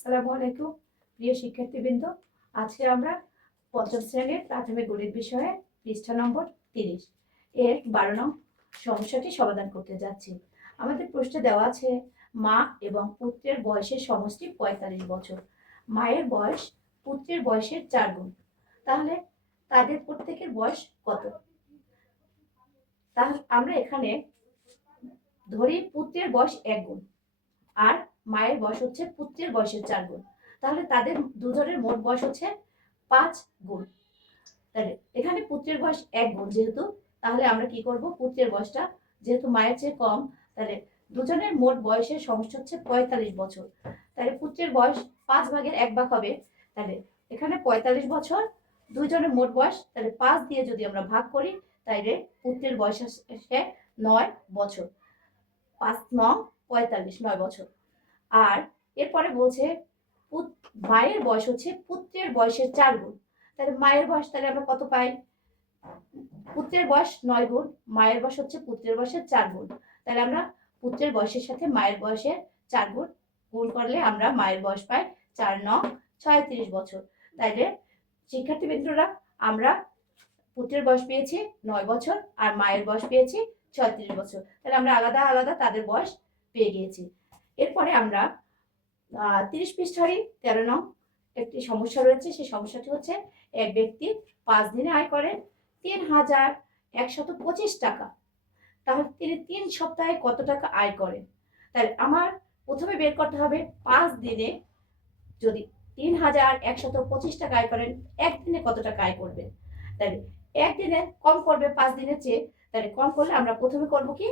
আসসালামু আলাইকুম প্রিয় শিক্ষার্থীবৃন্দ। আজকে আমরা পঞ্চম শ্রেণীর প্রাথমিক গণিত বিষয়ে পৃষ্ঠা নম্বর 30 এর 12 নং সমস্যাটি সমাধান করতে যাচ্ছি। আমাদের প্রশ্নে দেওয়া আছে মা এবং পুত্রের বয়সের সমষ্টি 45 বছর। মায়ের বয়স পুত্রের বয়সের 4 গুণ। তাহলে তাদের প্রত্যেকের বয়স কত? তাহলে আমরা এখানে ধরি পুত্রের বয়স 1 গুণ আর মায়ের বয়স হচ্ছে পুত্রের বয়সের 4 গুণ। তাহলে তাদের দুজনের মোট বয়স হচ্ছে 5 গুণ। তাহলে এখানে পুত্রের বয়স 1 গুণ যেহেতু, তাহলে আমরা কি করব, পুত্রের বয়সটা যেহেতু মায়ের চেয়ে কম, তাহলে দুজনের মোট বয়সের সমষ্টি হচ্ছে 45 বছর। তাহলে পুত্রের বয়স 5 ভাগের 1 ভাগ হবে। তাহলে এখানে 45 বছর, দুইজনের মোট বয়স, তাহলে 5 দিয়ে যদি আমরা ভাগ করি তাইলে পুত্রের বয়স আসে 9 বছর। 5 9 45, 9 বছর। আর এরপরে বলছে মায়ের বয়স হচ্ছে পুত্রের বয়সের 4 গুণ। তাহলে মায়ের বয়স তাহলে আমরা কত পাই? পুত্রের বয়স 9 গুণ, মায়ের বয়স হচ্ছে পুত্রের বয়সের 4 গুণ। তাহলে আমরা পুত্রের বয়সের সাথে মায়ের বয়সের 4 গুণ গুণ করলে আমরা মায়ের বয়স পাই 4 9 36 বছর। তাইলে শিক্ষার্থীবৃন্দরা, আমরা পুত্রের বয়স পেয়েছি 9 বছর আর মায়ের বয়স পেয়েছি 36 বছর। তাহলে আমরা আলাদা আলাদা তাদের বয়স পেয়ে গিয়েছি। এরপরে আমরা 30 পৃষ্ঠারই 13 নং একটি সমস্যা রয়েছে। সেই সমস্যাটি হচ্ছে এক ব্যক্তি 5 দিনে আয় করেন 3125 টাকা। তাহলে তিনি 3 সপ্তাহে কত টাকা আয় করেন? তাহলে আমার প্রথমে বের করতে হবে 5 দিনে যদি 3125 টাকা আয় করেন, একদিনে কত টাকা আয় করবেন। তাহলে একদিনে কম করবে 5 দিনের চেয়ে। তাহলে কম করলে আমরা প্রথমে করব কি,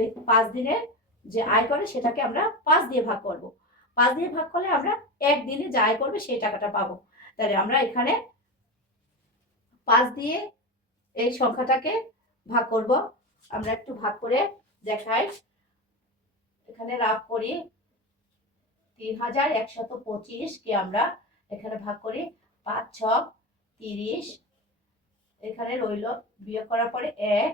এই 5 দিনের যে আয় করে সেটাকে আমরা 5 দিয়ে ভাগ করব। 5 দিয়ে ভাগ করলে আমরা একদিনে যা আয় করবে সেই টাকাটা পাবো। তাহলে আমরা এখানে 5 দিয়ে এই সংখ্যাটাকে ভাগ করব। আমরা একটু ভাগ করে দেখাই। এখানে রাফ করি, 3125 কে আমরা এখানে ভাগ করি 5 6 30। এখানে রইল, বিয়োগ করার পরে 1,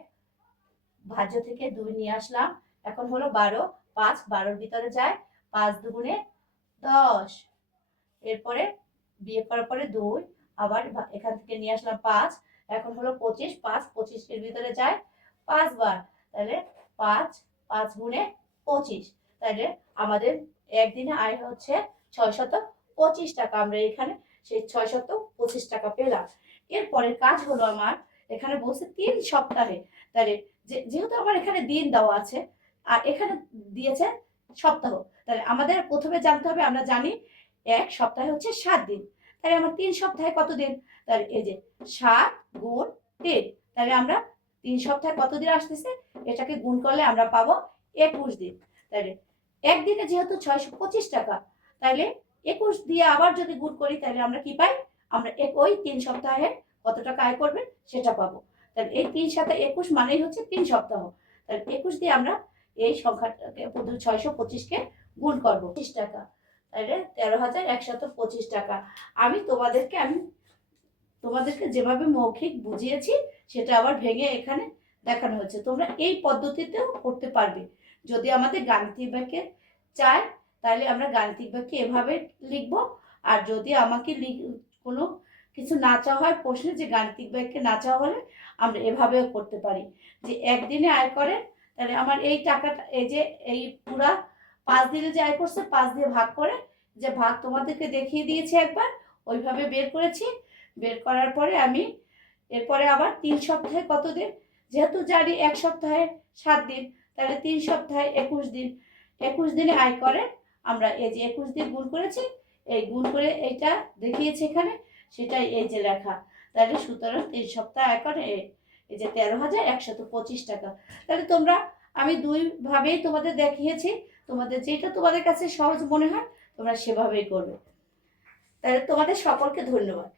ভাজ্য থেকে 2 নিয়ে আসলাম। এখন হলো 12, 5 12-র ভিতরে যায়, 5 দুগুণে 10। এরপরে বিয়োগ করার পরে 2, আবার এখান থেকে নিয়ে আসলাম 5, এখন হলো 25, 5 25-এর ভিতরে যায় 5 বার। তাহলে 5 5 গুণে 25। তাহলে আমাদের একদিনে আয় হচ্ছে 625 টাকা। আমরা এখানে সেই 625 টাকা পেলাম। এরপরের কাজ হলো আমার, এখানে বলছে 3 সপ্তাহে। তাহলে যেহেতু আমার এখানে দিন দেওয়া আছে আর এখানে দিয়েছে সপ্তাহ, তাহলে আমাদের প্রথমে জানতে হবে, আমরা জানি এক সপ্তাহে হচ্ছে 7 দিন। তাহলে আমার 3 সপ্তাহে কত দিন? তাহলে এই যে 7 গুণ 3, তাহলে আমরা 3 সপ্তাহে কত দিন আসতেছে এটাকে গুণ করলে আমরা পাবো 21 দিন। তাহলে একদিনে যেহেতু 625 টাকা, তাহলে 21 দিয়ে আবার যদি গুণ করি তাহলে আমরা কি পাই? আমরা ওই 3 সপ্তাহে কত টাকা আয় করবে সেটা পাবো। তাহলে এই 3 7 21 মানেই হচ্ছে 3 সপ্তাহ। তাহলে 21 দিয়ে আমরা এই সংখ্যাটাকে 625 কে গুণ করবো 25 টাকা। তাহলে 13,125 টাকা। আমি তোমাদেরকে যেভাবে মৌখিক বুঝিয়েছি সেটা আবার ভেঙে এখানে দেখানো হয়েছে। তোমরা এই পদ্ধতিতেও করতে পারবে। যদি আমাদের গাণিতিক বাক্যে চাই তাহলে আমরা গাণিতিক বাক্যে এভাবে লিখবো। আর যদি আমাকে কোনো কিছু না চাওয়া হয় প্রশ্নে, যে গাণিতিক বাক্যে না চাওয়া হলে আমরা এভাবেও করতে পারি যে একদিনে আয় করেন, তাহলে আমার এই টাকাটা, এই যে এই পুরা 5 দিনে যে আয় করছে 5 দিয়ে ভাগ করে, যে ভাগ তোমাদেরকে দেখিয়ে দিয়েছি একবার, ওইভাবে বের করেছি। বের করার পরে আমি এরপরে আবার 3 সপ্তাহে কত দিন, যেহেতু জানি 1 সপ্তাহে 7 দিন, তাহলে 3 সপ্তাহে 21 দিন। 21 দিনে আয় করে আমরা এই যে 21 দিয়ে গুণ করেছি, এই গুণ করে এইটা দেখিয়েছি এখানে, সেটাই এই যে লেখা। তাহলে সুতরাং 3 সপ্তাহ আয় করে এই যে 13,125 টাকা। তাহলে তোমরা, আমি দুইভাবেই তোমাদের দেখিয়েছি, তোমাদের যেটা তোমাদের কাছে সহজ মনে হয় তোমরা সেভাবেই করবে। তাহলে তোমাদের সকলকে ধন্যবাদ।